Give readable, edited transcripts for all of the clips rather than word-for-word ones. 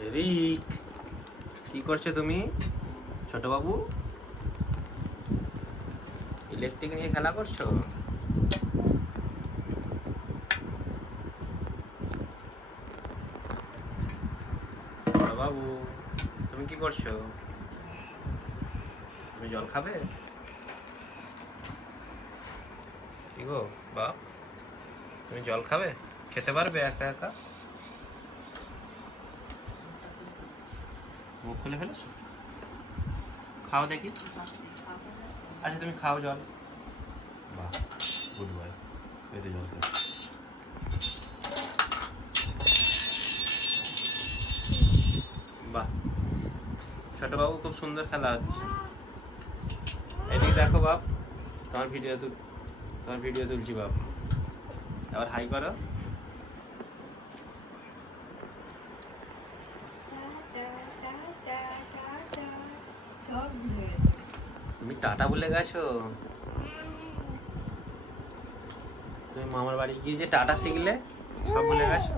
রিক, কি করছো তুমি? ছোট বাবু, ইলেকট্রিক নিয়ে খেলা করছো? বড় বাবু, তুমি কি করছো? তুমি জল খাবে? কি গো বাপ, তুমি জল খাবে? খেতে পারবে একা একা? মুখ খুলে ফেলেছো? খাও দেখি। আচ্ছা তুমি খাও জল। বাহ, গুড বয়। এই তো জল খাও। বাহ, ছোট বাবু খুব সুন্দর খেলা হচ্ছে। এদিকে দেখো বাপ, তোমার ভিডিও তুলছি বাপ। আবার হাই করো। তুমি টাটা বলে গেছো? তুমি মামার বাড়ি গিয়ে যে টাটা শিখলে, সব ভুলে গেছো?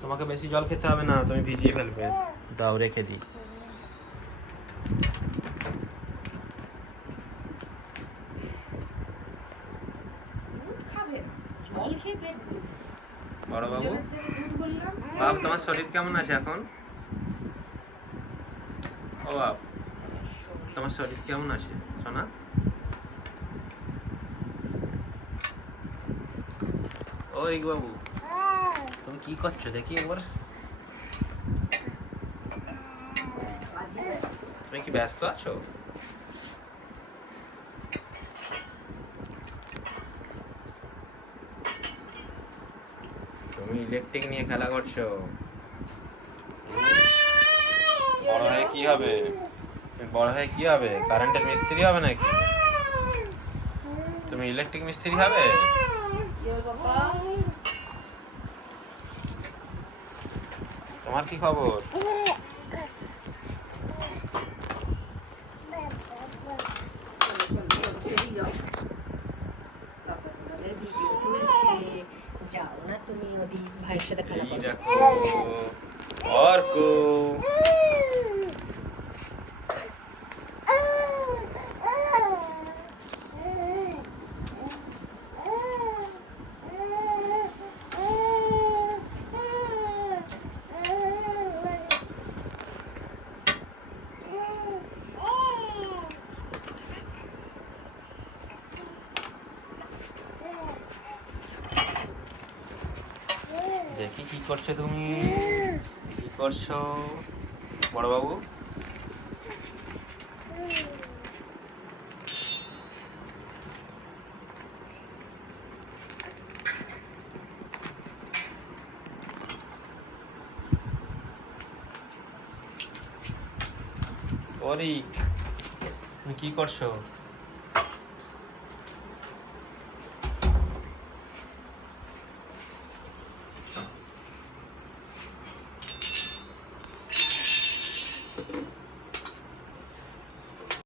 তোমাকে বেশি জল খেতে হবে না, তুমি ভিজিয়ে ফেলবে। দাও রেখে দিই। বড় বাবু, বাপ তোমার শরীর কেমন আছে এখন? ও বাপ, তোমার শরীর কেমন আছে সোনা? ও রিক বাবু, তুমি কি করছো দেখি একবার। তুমি কি ব্যস্ত আছো? তুমি ইলেকট্রিক নিয়ে খেলা করছো। বড় হয়ে কি হবে? তুমি বড় হয়ে কি হবে? কারেন্টের মিস্ত্রি হবে নাকি? তুমি ইলেকট্রিক মিস্ত্রি হবে? তোমার কি খবর? যাও না তুমি ওদিক ভাইয়ের সাথে খেলা করো। দেখো অর্ক, দেখি কি করছো তুমি? কি করছো বড় বাবু? ও রিক, তুমি কি করছো?